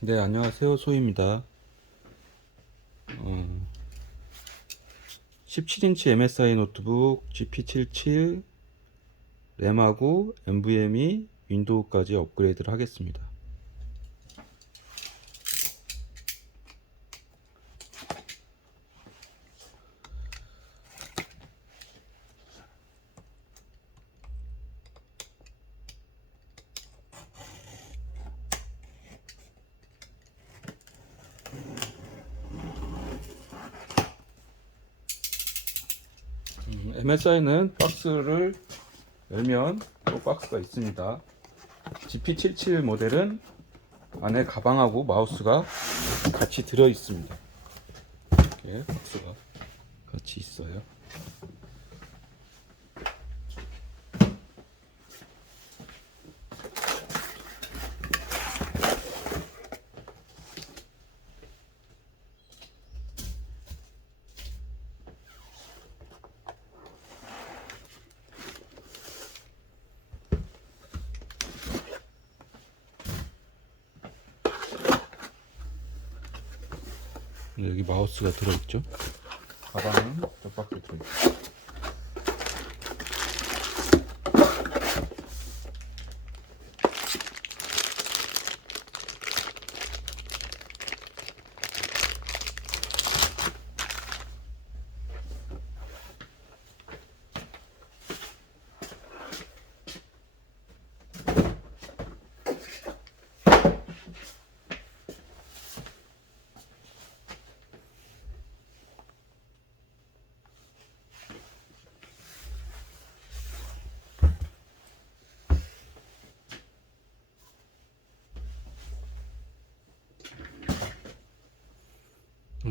네, 안녕하세요. 소희입니다. 17인치 MSI 노트북 GP77 램하고 NVMe 윈도우까지 업그레이드를 하겠습니다. MSI는 박스를 열면 또 박스가 있습니다. GP77 모델은 안에 가방하고 마우스가 같이 들어 있습니다. 이렇게 박스가 같이 있어요. 여기 마우스가 들어 있죠. 가방은 저 박스에 들어 있죠.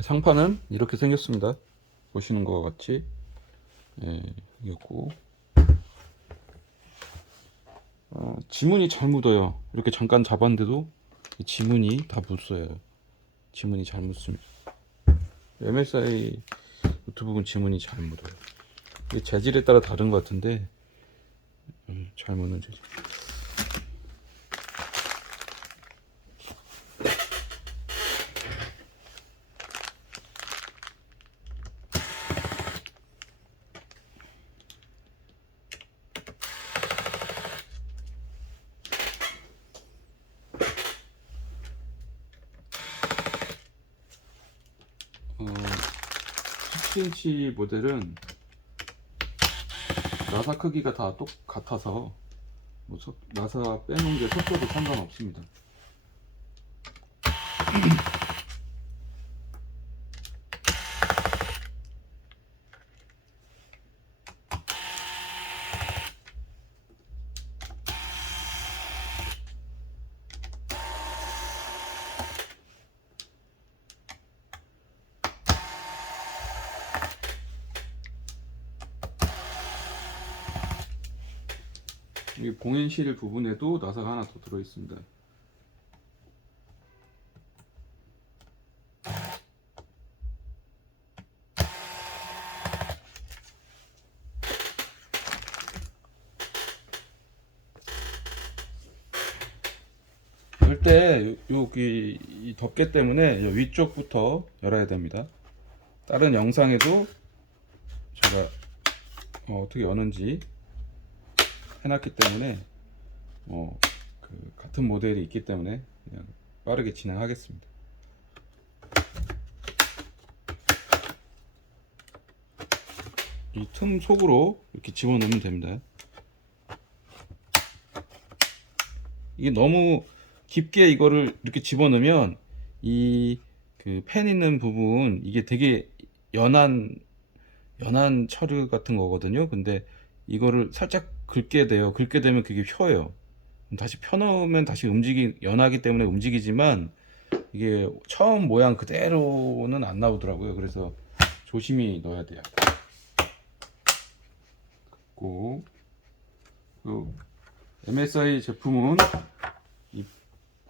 상판은 이렇게 생겼습니다. 보시는 것 같이 이겼고 지문이 잘 묻어요. 이렇게 잠깐 잡았는데도 지문이 다 묻어요. 지문이 잘 묻습니다. MSI 노트북은 지문이 잘 묻어요. 이게 재질에 따라 다른 것 같은데 잘 묻는 재질. 어, 17인치 모델은 나사 크기가 다 똑같아서 뭐 나사 빼놓은 게 섞여도 상관없습니다. 이 봉인실 부분에도 나사가 하나 더 들어 있습니다. 열 때 여기 이 덮개 때문에 위쪽부터 열어야 됩니다. 다른 영상에도 제가 어떻게 여는지 해놨기 때문에 같은 모델이 있기 때문에 그냥 빠르게 진행하겠습니다. 이 틈 속으로 이렇게 집어넣으면 됩니다. 이게 너무 깊게 이거를 이렇게 집어넣으면 이 그 펜 있는 부분 이게 되게 연한 철 같은 거거든요. 근데 이거를 살짝 긁게 돼요. 긁게 되면 그게 휘어요. 다시 펴놓으면 다시 연하기 때문에 움직이지만 이게 처음 모양 그대로는 안 나오더라고요. 그래서 조심히 넣어야 돼요. 그 MSI 제품은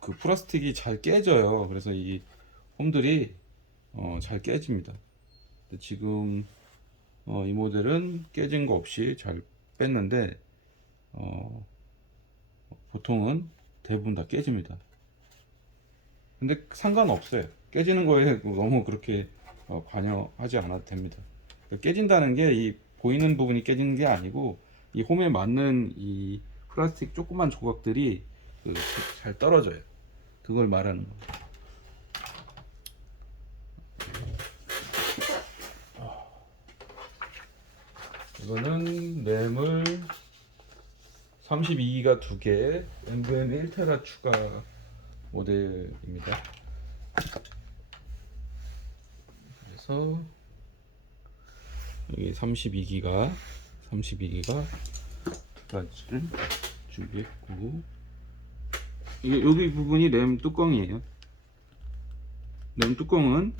그 플라스틱이 잘 깨져요. 그래서 이 홈들이 잘 깨집니다. 근데 지금 이 모델은 깨진 거 없이 잘 뺐는데 보통은 대부분 다 깨집니다. 근데 상관없어요. 깨지는 거에 너무 그렇게 관여하지 않아도 됩니다. 깨진다는 게 이 보이는 부분이 깨지는 게 아니고 이 홈에 맞는 이 플라스틱 조그만 조각들이 잘 떨어져요. 그걸 말하는 거예요. 이거는 램을 32기가 2개, NVMe 1테라 추가 모델입니다. 그래서 여기 32기가 두 가지를 준비했고, 이게 여기 부분이 램 뚜껑이에요. 램 뚜껑은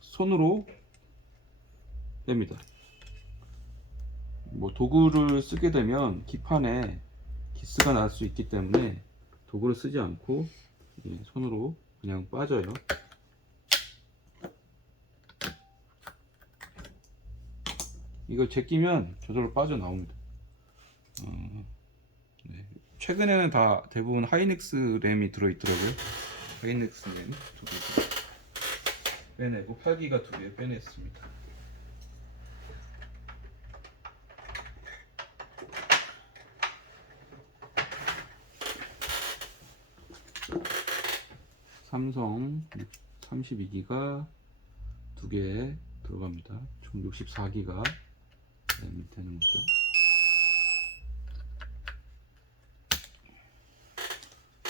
손으로 뺍니다. 뭐 도구를 쓰게 되면 기판에 기스가 날 수 있기 때문에 도구를 쓰지 않고 손으로 그냥 빠져요. 이걸 제끼면 저절로 빠져나옵니다. 네. 최근에는 다 대부분 하이닉스 램이 들어있더라고요. 하이닉스 램 2개 빼내고 8기가 2개 빼냈습니다. 삼성 32기가 2개 들어갑니다. 총 64기가 되는 거죠.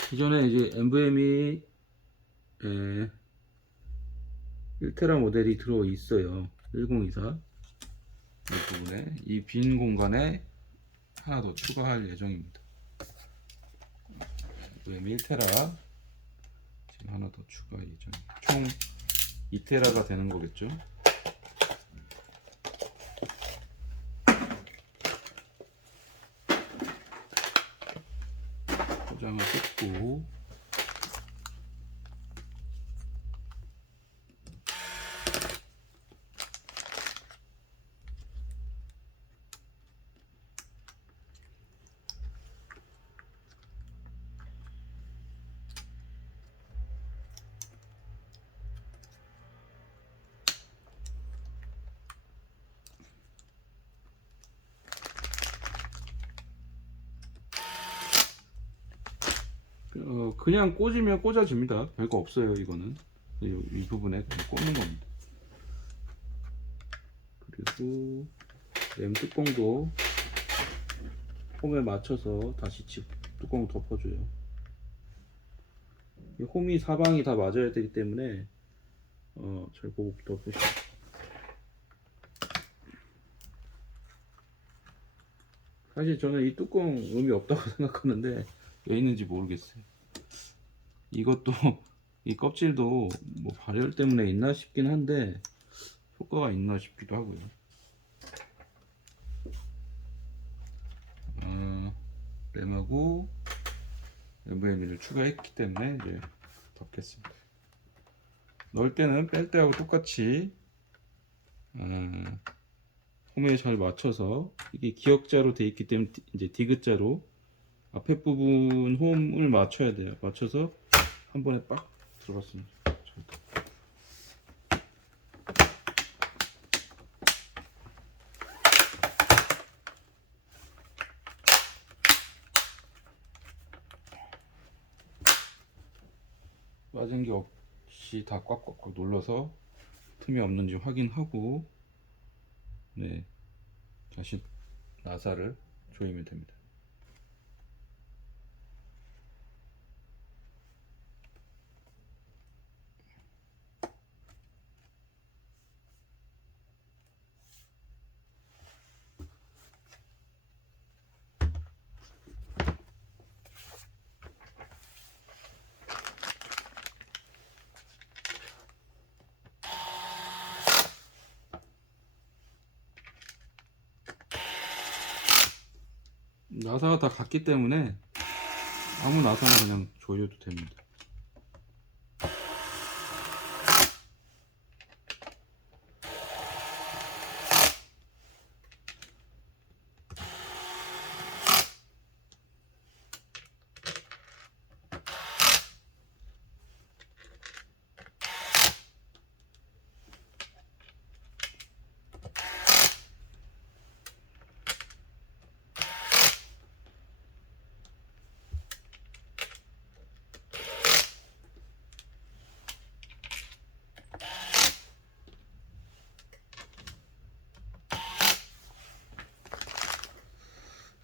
기존에 이제 NVMe 1테라 모델이 들어 있어요. 1024. 이 부분에 이 빈 공간에 하나 더 추가할 예정입니다. NVMe 1테라 지금 하나 더 추가 예정. 총 2테라가 되는 거겠죠. 포장을 뜯고 그냥 꽂으면 꽂아집니다. 별거 없어요. 이거는 이 부분에 그냥 꽂는 겁니다. 그리고 램 뚜껑도 홈에 맞춰서 다시 뚜껑 덮어줘요. 이 홈이 사방이 다 맞아야 되기 때문에 잘 보고 덮으시죠. 사실 저는 이 뚜껑 의미 없다고 생각하는데 왜 있는지 모르겠어요. 이것도 이 껍질도 뭐 발열 때문에 있나 싶긴 한데 효과가 있나 싶기도 하고요. 램하고 NVMe를 추가했기 때문에 이제 덮겠습니다. 넣을 때는 뺄 때하고 똑같이 홈에 잘 맞춰서, 이게 기역자로 되어 있기 때문에 이제 디귿자로 앞에 부분 홈을 맞춰야 돼요. 맞춰서 한 번에 빡 들어갔습니다. 빠진 게 없이 다 꽉꽉꽉 눌러서 틈이 없는지 확인하고, 네, 다시 나사를 조이면 됩니다. 나사가 다 같기 때문에 아무 나사나 그냥 조여도 됩니다.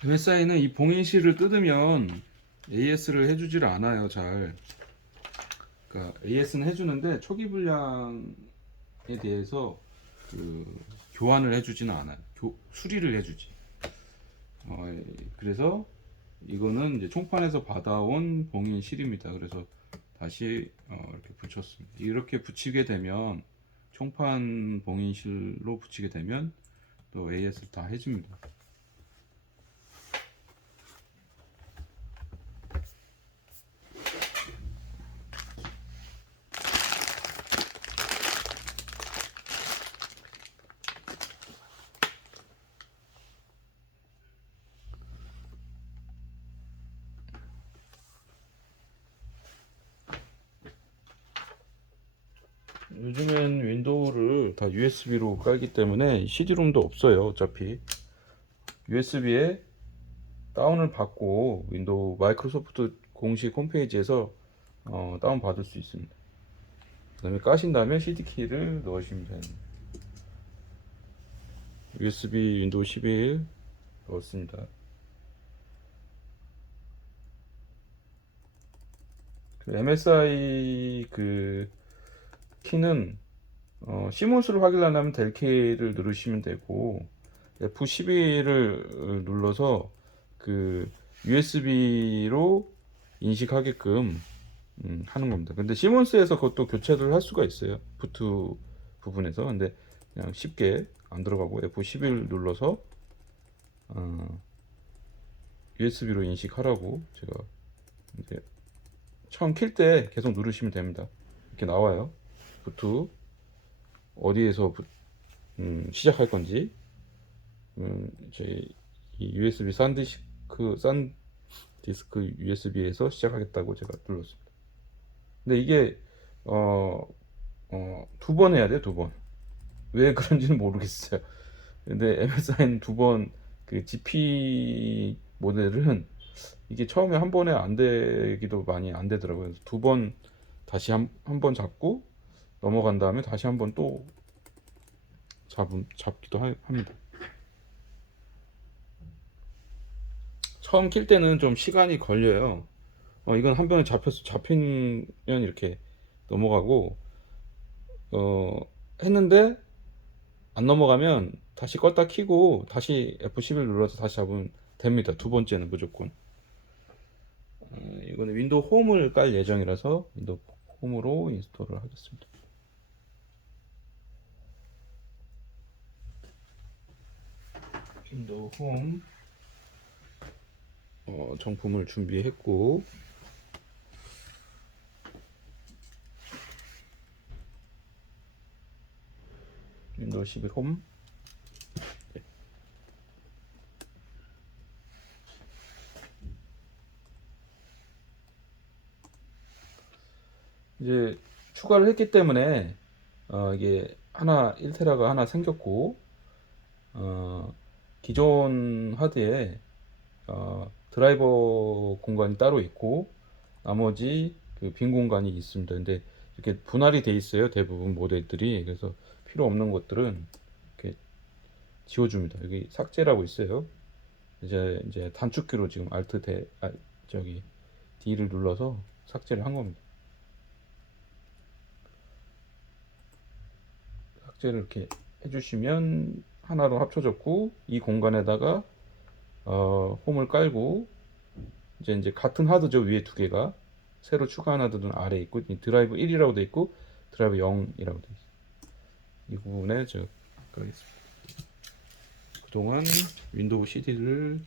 MSI는 이 봉인실을 뜯으면 AS를 해주지를 않아요, 잘. 그러니까 AS는 해주는데 초기 불량에 대해서 그 교환을 해주지는 않아요. 수리를 해주지. 그래서 이거는 이제 총판에서 받아온 봉인실입니다. 그래서 다시 이렇게 붙였습니다. 이렇게 붙이게 되면 총판 봉인실로 붙이게 되면 또 AS를 다 해줍니다. 요즘엔 윈도우를 다 USB로 깔기 때문에 CD롬도 없어요. 어차피 USB에 다운을 받고 윈도우 마이크로소프트 공식 홈페이지에서 다운 받을 수 있습니다. 그 다음에 까신 다음에 CD키를 넣으시면 됩니다. USB 윈도우 11 넣었습니다. 그 MSI 그 키는 시몬스를 확인하려면 델 키를 누르시면 되고 F12를 눌러서 그 USB로 인식하게끔 하는 겁니다. 근데 시몬스에서 그것도 교체를 할 수가 있어요. 부트 부분에서. 근데 그냥 쉽게 안 들어가고 F11 눌러서 USB로 인식하라고 제가 이제 처음 킬 때 계속 누르시면 됩니다. 이렇게 나와요. 부트 어디에서 시작할 건지. 저희 이 USB 싼 디스크 USB에서 시작하겠다고 제가 눌렀습니다. 근데 이게 두 번 해야 돼, 두 번. 왜 그런지는 모르겠어요. 근데 MSI는 두 번, 그 GP 모델은 이게 처음에 한 번에 안 되기도 많이 안 되더라고요. 그래서 두 번 다시 한 번 잡고 넘어간 다음에 다시 한 번 또 잡기도 합니다. 처음 킬 때는 좀 시간이 걸려요. 이건 한 번에 잡히면 이렇게 넘어가고, 했는데 안 넘어가면 다시 껐다 키고 다시 F11 눌러서 다시 잡으면 됩니다. 두 번째는 무조건. 이거는 윈도우 홈을 깔 예정이라서 윈도우 홈으로 인스톨을 하겠습니다. 윈도우 홈 정품을 준비했고, 윈도우 11 홈. 이제 추가를 했기 때문에 이게 하나 1테라가 하나 생겼고, 기존 하드에 드라이버 공간이 따로 있고 나머지 그 빈 공간이 있습니다. 근데 이렇게 분할이 돼 있어요, 대부분 모델들이. 그래서 필요 없는 것들은 이렇게 지워줍니다. 여기 삭제라고 있어요. 이제 단축키로 지금 D를 눌러서 삭제를 한 겁니다. 삭제를 이렇게 해주시면 하나로 합쳐졌고, 이 공간에다가 홈을 깔고, 이제 같은 하드죠. 위에 두 개가 새로 추가한 하드는 아래에 있고, 드라이브 1이라고 돼 있고 드라이브 0이라고 돼 있어요. 이 부분에 제가 깔겠습니다. 그동안 윈도우 CD를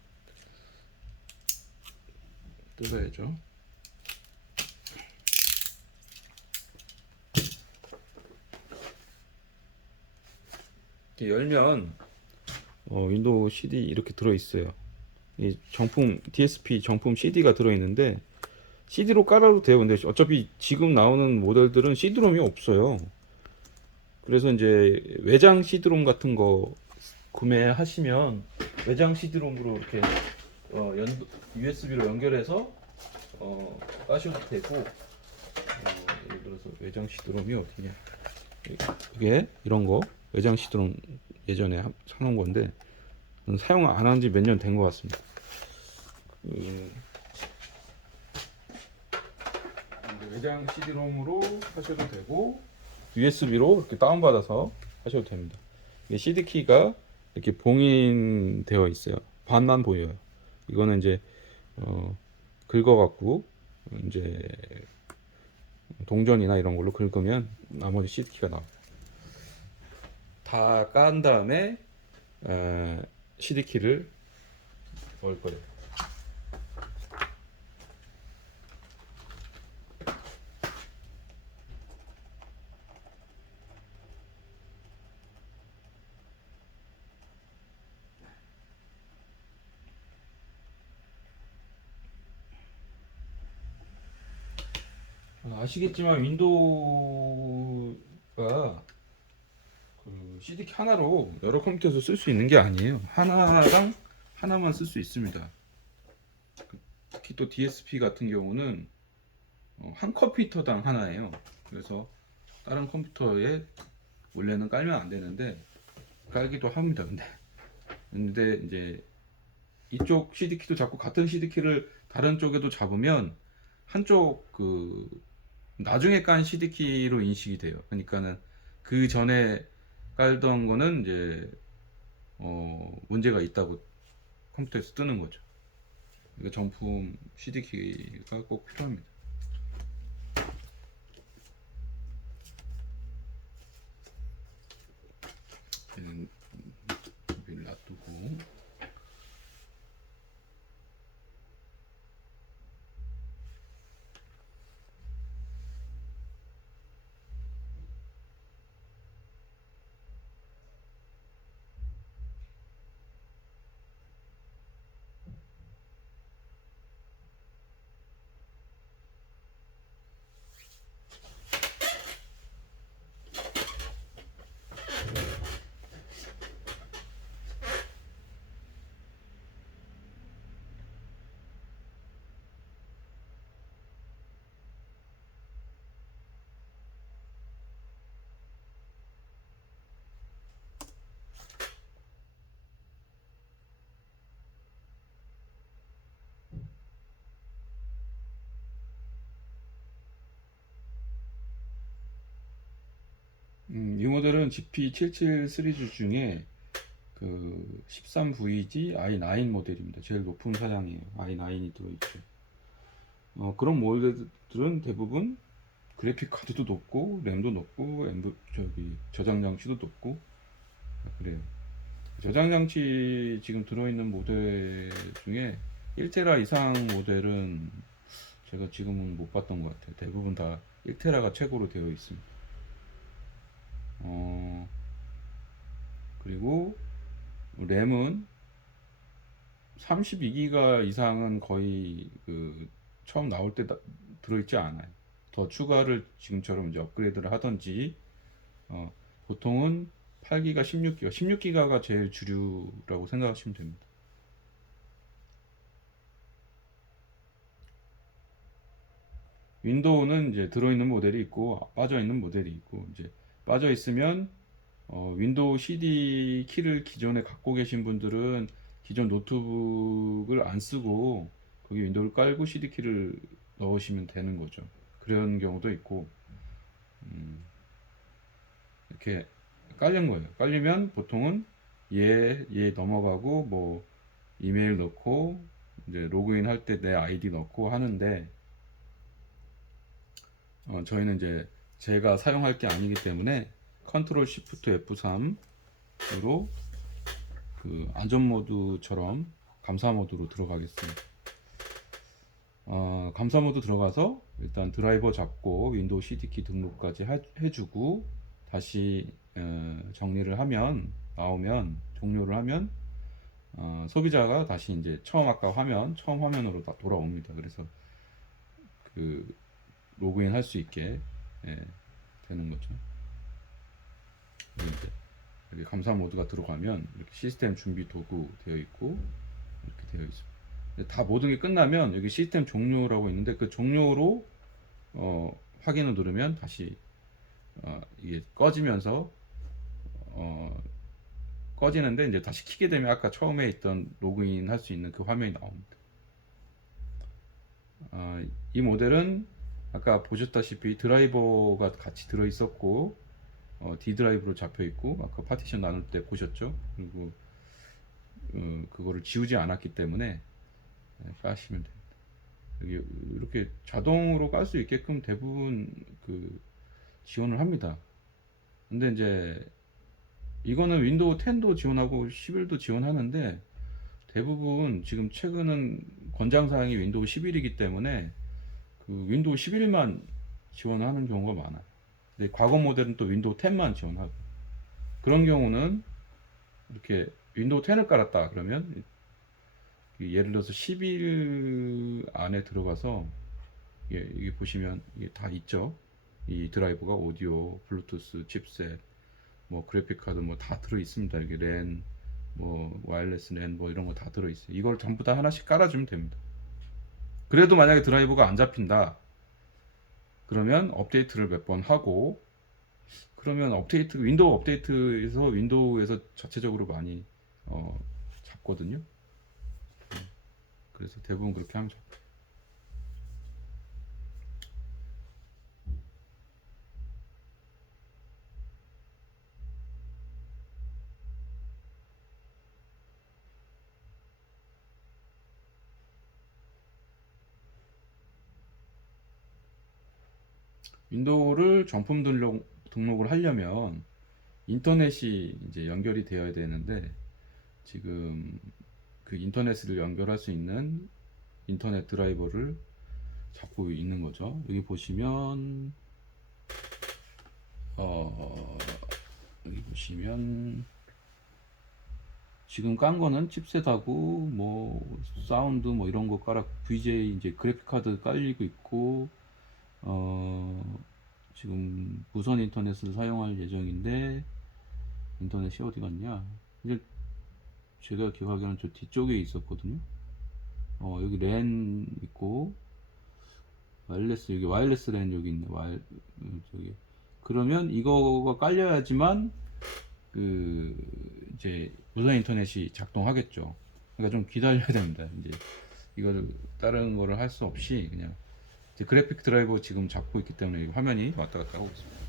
뜯어야죠. 이렇게 열면 윈도우 CD 이렇게 들어 있어요. 이 정품 DSP 정품 CD가 들어 있는데 CD로 깔아도 돼요. 근데 어차피 지금 나오는 모델들은 CD롬이 없어요. 그래서 이제 외장 CD롬 같은 거 구매하시면 외장 CD롬으로 이렇게 USB로 연결해서 까셔도 되고, 예를 들어서 외장 CD롬이 어디냐, 이게 이런 거 외장 CD롬 예전에 사놓은 건데 사용 안 한 지 몇 년 된 것 같습니다. 음, 외장 CD롬으로 하셔도 되고 USB로 이렇게 다운받아서 하셔도 됩니다. CD 키가 이렇게 봉인되어 있어요. 반만 보여요. 이거는 이제 긁어갖고 이제 동전이나 이런 걸로 긁으면 나머지 CD 키가 나와요. 다 깐 다음에 CD 키를 넣을 거예요. 아시겠지만 윈도우가 그 CD키 하나로 여러 컴퓨터에서 쓸 수 있는 게 아니에요. 하나당 하나만 쓸 수 있습니다. 특히 또 DSP 같은 경우는 한 컴퓨터당 하나예요. 그래서 다른 컴퓨터에 원래는 깔면 안 되는데 깔기도 합니다. 근데 이제 이쪽 CD키도 자꾸 같은 CD키를 다른 쪽에도 잡으면 한쪽 그 나중에 깐 CD키로 인식이 돼요. 그러니까는 그 전에 깔던 거는 이제 문제가 있다고 컴퓨터에서 뜨는 거죠. 그러니까 정품 CD키가 꼭 필요합니다. 얘는 여기 놔두고 이 모델은 GP77 시리즈 중에 그 13VG i9 모델입니다. 제일 높은 사양이에요. i9이 들어있죠. 그런 모델들은 대부분 그래픽 카드도 높고 램도 높고 저장 장치도 높고 그래요. 저장 장치 지금 들어있는 모델 중에 1테라 이상 모델은 제가 지금은 못 봤던 것 같아요. 대부분 다 1테라가 최고로 되어 있습니다. 그리고 램은 32기가 이상은 거의 그 처음 나올 때 들어있지 않아요. 더 추가를 지금처럼 이제 업그레이드를 하던지 보통은 8기가, 16기가, 16기가가 제일 주류라고 생각하시면 됩니다. 윈도우는 이제 들어있는 모델이 있고 빠져있는 모델이 있고 이제 빠져있으면 윈도우 CD 키를 기존에 갖고 계신 분들은 기존 노트북을 안 쓰고 거기 윈도우를 깔고 CD 키를 넣으시면 되는 거죠. 그런 경우도 있고 이렇게 깔린 거예요. 깔리면 보통은 얘 넘어가고 뭐 이메일 넣고 이제 로그인 할 때 내 아이디 넣고 하는데 저희는 이제 제가 사용할 게 아니기 때문에 컨트롤 시프트 F3으로 그 안전 모드처럼 감사 모드로 들어가겠습니다. 감사 모드 들어가서 일단 드라이버 잡고 윈도우 CD키 등록까지 해주고 다시 정리를 하면 나오면 종료를 하면 소비자가 다시 이제 아까 처음 화면으로 돌아옵니다. 그래서 그 로그인 할 수 있게 되는 거죠. 이제 여기 감사 모드가 들어가면 이렇게 시스템 준비 도구 되어 있고 이렇게 되어 있습니다. 다 모든 게 끝나면 여기 시스템 종료라고 있는데 그 종료로 확인을 누르면 다시 이게 꺼지면서 꺼지는데 이제 다시 키게 되면 아까 처음에 있던 로그인 할 수 있는 그 화면이 나옵니다. 이 모델은 아까 보셨다시피 드라이버가 같이 들어 있었고, D 드라이브로 잡혀 있고, 아까 파티션 나눌 때 보셨죠? 그리고 그거를 지우지 않았기 때문에 까시면 됩니다. 여기 이렇게 자동으로 깔 수 있게끔 대부분 지원을 합니다. 근데 이제 이거는 윈도우 10도 지원하고 11도 지원하는데, 대부분 지금 최근은 권장사양이 윈도우 11이기 때문에 윈도우 11만 지원하는 경우가 많아요. 근데 과거 모델은 또 윈도우 10만 지원하고, 그런 경우는 이렇게 윈도우 10을 깔았다 그러면 예를 들어서 11 안에 들어가서, 여기 보시면 이게 다 있죠. 이 드라이버가 오디오, 블루투스, 칩셋, 뭐 그래픽 카드 뭐 다 들어 있습니다. 여기 랜, 뭐 와이어리스 랜 뭐 이런 거 다 들어 있어요. 이걸 전부 다 하나씩 깔아주면 됩니다. 그래도 만약에 드라이버가 안 잡힌다 그러면 업데이트를 몇 번 하고, 그러면 윈도우 업데이트에서 윈도우에서 자체적으로 많이 잡거든요. 그래서 대부분 그렇게 하면 좋고. 윈도우를 정품 등록을 하려면 인터넷이 이제 연결이 되어야 되는데, 지금 그 인터넷을 연결할 수 있는 인터넷 드라이버를 잡고 있는 거죠. 여기 보시면 여기 보시면 지금 깐 거는 칩셋하고 뭐 사운드 뭐 이런 거 깔아, VJ 이제 그래픽 카드 깔리고 있고, 지금 무선 인터넷을 사용할 예정인데, 인터넷이 어디 갔냐? 이제 제가 기억하기로는 저 뒤쪽에 있었거든요. 여기 랜 있고, 와이어리스, 여기 와이어리스 랜 여기 있네. 저기. 그러면 이거가 깔려야지만 이제 무선 인터넷이 작동하겠죠. 그러니까 좀 기다려야 됩니다. 이제 이거를 다른 거를 할 수 없이 그냥 이제 그래픽 드라이버 지금 잡고 있기 때문에 화면이 왔다 갔다 하고 있습니다.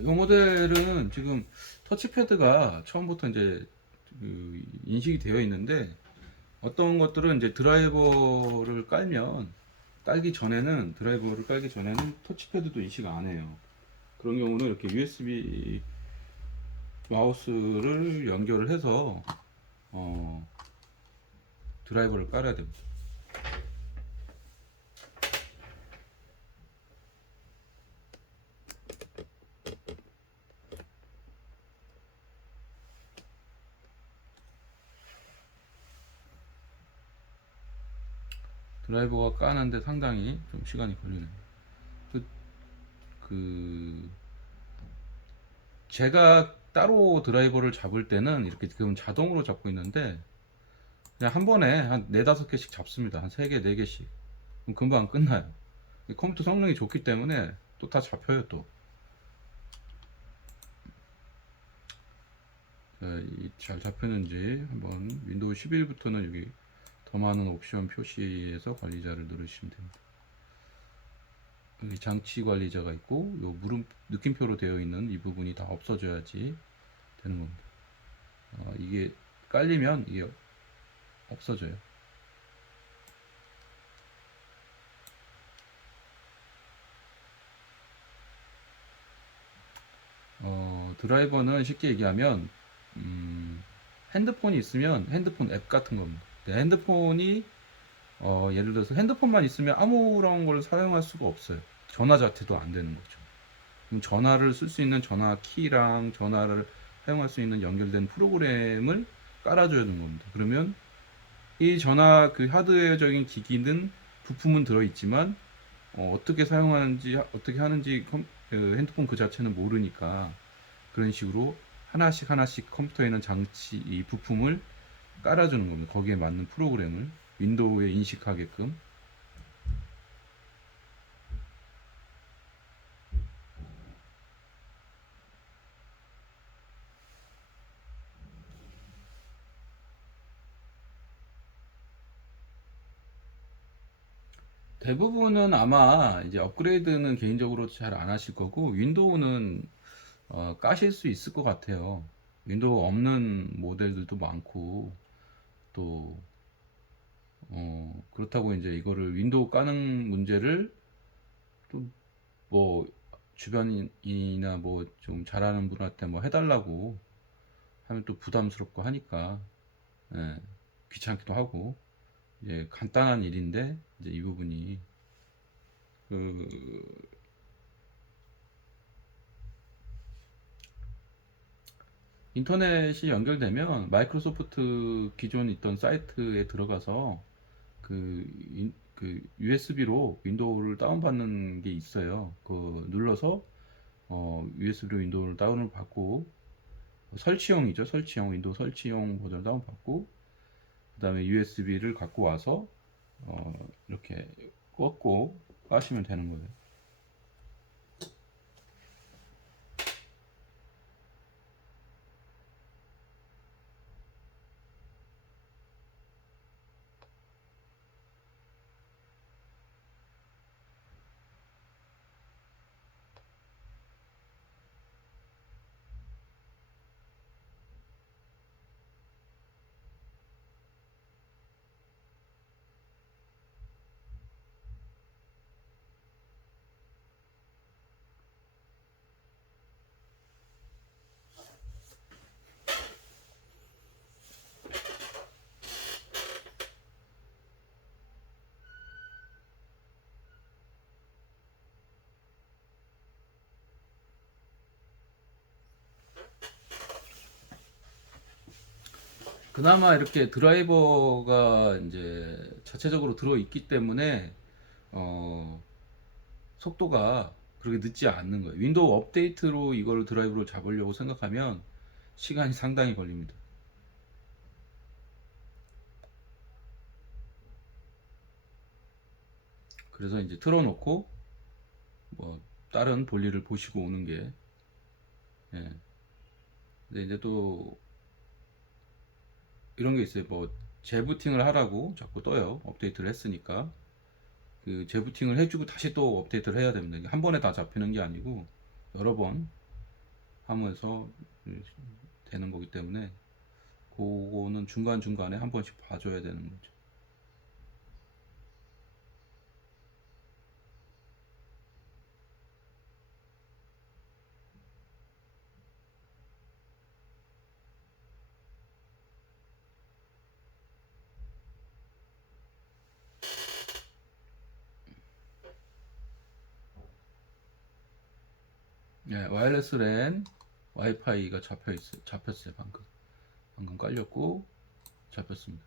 이 모델은 지금 터치패드가 처음부터 이제 인식이 되어 있는데, 어떤 것들은 이제 드라이버를 깔기 전에는 터치패드도 인식 안 해요. 그런 경우는 이렇게 USB 마우스를 연결을 해서 어, 드라이버를 깔아야 됩니다. 드라이버가 까는데 상당히 좀 시간이 걸리네요. 그, 그 제가 따로 드라이버를 잡을 때는 이렇게 지금 자동으로 잡고 있는데, 그냥 한 번에 한 4~5개씩 잡습니다. 한 3개, 4개씩. 그럼 금방 끝나요. 컴퓨터 성능이 좋기 때문에 또 다 잡혀요, 또. 잘 잡혔는지 한번 윈도우 11부터는 여기 더 많은 옵션 표시에서 관리자를 누르시면 됩니다. 여기 장치 관리자가 있고, 요 물음 느낌표로 되어 있는 이 부분이 다 없어져야지 되는 겁니다. 이게 깔리면 이게 없어져요. 드라이버는 쉽게 얘기하면 핸드폰이 있으면 핸드폰 앱 같은 겁니다. 핸드폰이 예를 들어서 핸드폰만 있으면 아무런 걸 사용할 수가 없어요. 전화 자체도 안 되는 거죠. 그럼 전화를 쓸 수 있는 전화 키랑 전화를 사용할 수 있는 연결된 프로그램을 깔아줘야 되는 겁니다. 그러면 이 전화 그 하드웨어적인 기기는 부품은 들어있지만 어떻게 사용하는지 어떻게 하는지 핸드폰 그 자체는 모르니까, 그런 식으로 하나씩 하나씩 컴퓨터에 있는 장치 이 부품을 깔아주는 겁니다. 거기에 맞는 프로그램을 윈도우에 인식하게끔. 대부분은 아마 이제 업그레이드는 개인적으로 잘 안 하실 거고, 윈도우는 까실 수 있을 것 같아요. 윈도우 없는 모델들도 많고, 또 그렇다고 이제 이거를 윈도우 까는 문제를 또 뭐 주변이나 뭐 좀 잘하는 분한테 뭐 해달라고 하면 또 부담스럽고 하니까, 예, 귀찮기도 하고, 이제 간단한 일인데 이제 이 부분이 그 인터넷이 연결되면 마이크로소프트 기존 있던 사이트에 들어가서 그 USB로 윈도우를 다운받는 게 있어요. 그 눌러서 USB로 윈도우를 다운을 받고, 설치용이죠. 설치용 윈도우 설치용 버전 다운받고, 그 다음에 USB를 갖고 와서 이렇게 꽂고 까시면 되는 거예요. 그나마 이렇게 드라이버가 이제 자체적으로 들어있기 때문에 어, 속도가 그렇게 늦지 않는 거예요. 윈도우 업데이트로 이걸 드라이브로 잡으려고 생각하면 시간이 상당히 걸립니다. 그래서 이제 틀어놓고 뭐 다른 볼일을 보시고 오는 게, 예. 근데 이제 또 이런 게 있어요. 뭐 재부팅을 하라고 자꾸 떠요. 업데이트를 했으니까. 그 재부팅을 해주고 다시 또 업데이트를 해야 됩니다. 한 번에 다 잡히는 게 아니고 여러 번 사무에서 되는 거기 때문에 그거는 중간중간에 한 번씩 봐줘야 되는 거죠. 네, 와이어리스 랜 와이파이가 잡혔어요. 방금 깔렸고 잡혔습니다.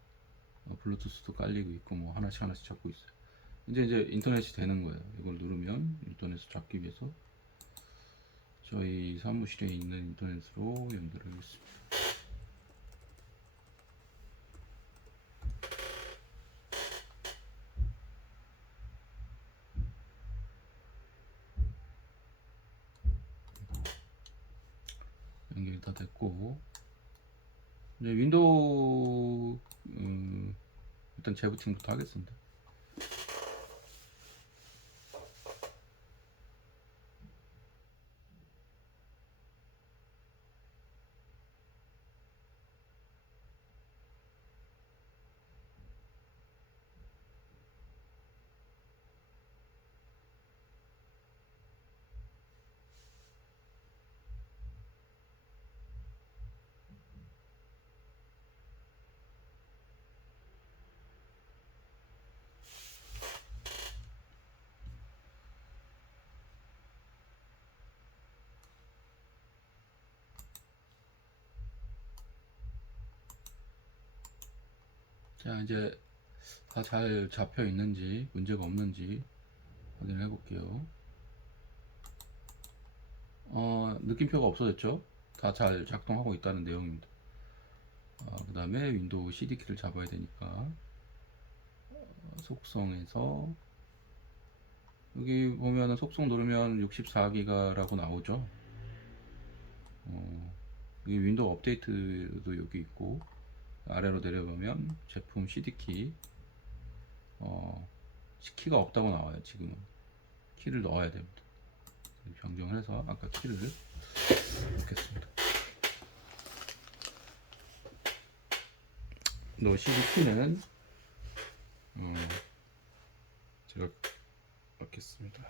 블루투스도 깔리고 있고 뭐 하나씩 잡고 있어요. 이제 인터넷이 되는 거예요. 이걸 누르면 인터넷을 잡기 위해서 저희 사무실에 있는 인터넷으로 연결하겠습니다. 연결이 다 됐고 이제 윈도우 일단 재부팅부터 하겠습니다. 자, 이제 다 잘 잡혀 있는지 문제가 없는지 확인을 해 볼게요. 느낌표가 없어졌죠? 다 잘 작동하고 있다는 내용입니다. 그 다음에 윈도우 CD키를 잡아야 되니까 속성에서 여기 보면은 속성 누르면 64기가라고 나오죠. 여기 윈도우 업데이트도 여기 있고 아래로 내려가면 제품 CD키 키가 없다고 나와요. 지금은 키를 넣어야 됩니다. 변경을 해서 아까 키를 넣겠습니다. 너 CD키는 제가 넣겠습니다.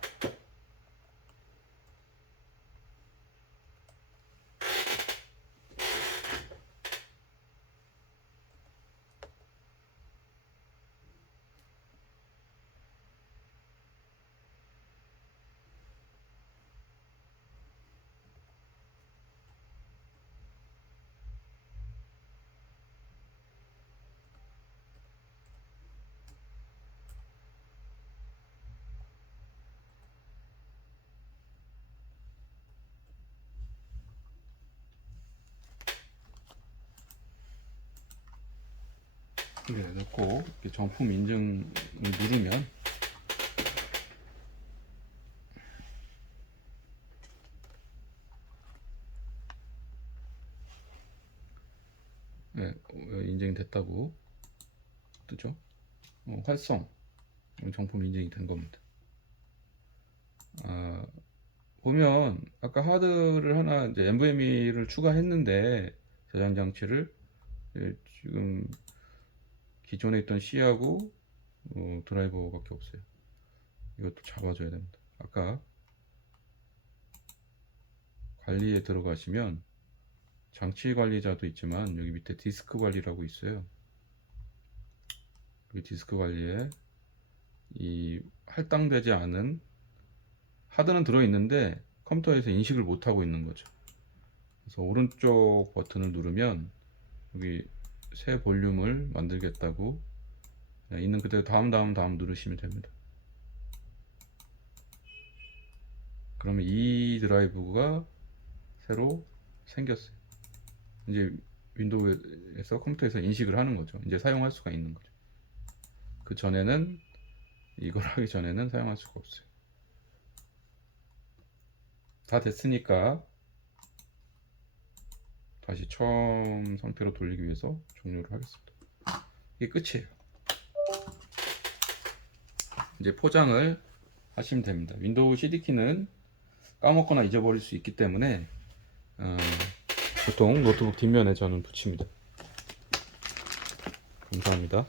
네, 넣고 이렇게 정품 인증을 누르면 네, 인증이 됐다고 뜨죠. 활성 정품 인증이 된 겁니다. 보면 아까 하드를 하나 이제 NVMe를 추가했는데 저장 장치를 지금 기존에 있던 C하고 드라이버밖에 없어요. 이것도 잡아줘야 됩니다. 아까 관리에 들어가시면 장치 관리자도 있지만 여기 밑에 디스크 관리라고 있어요. 여기 디스크 관리에 이 할당되지 않은 하드는 들어있는데 컴퓨터에서 인식을 못하고 있는 거죠. 그래서 오른쪽 버튼을 누르면 여기 새 볼륨을 만들겠다고 있는 그대로 다음 누르시면 됩니다. 그러면 이 드라이브가 새로 생겼어요. 이제 윈도우에서 컴퓨터에서 인식을 하는 거죠. 이제 사용할 수가 있는 거죠. 그 전에는 이걸 하기 전에는 사용할 수가 없어요. 다 됐으니까 다시 처음 상태로 돌리기 위해서 종료를 하겠습니다. 이게 끝이에요. 이제 포장을 하시면 됩니다. 윈도우 CD키는 까먹거나 잊어버릴 수 있기 때문에 보통 노트북 뒷면에 저는 붙입니다. 감사합니다.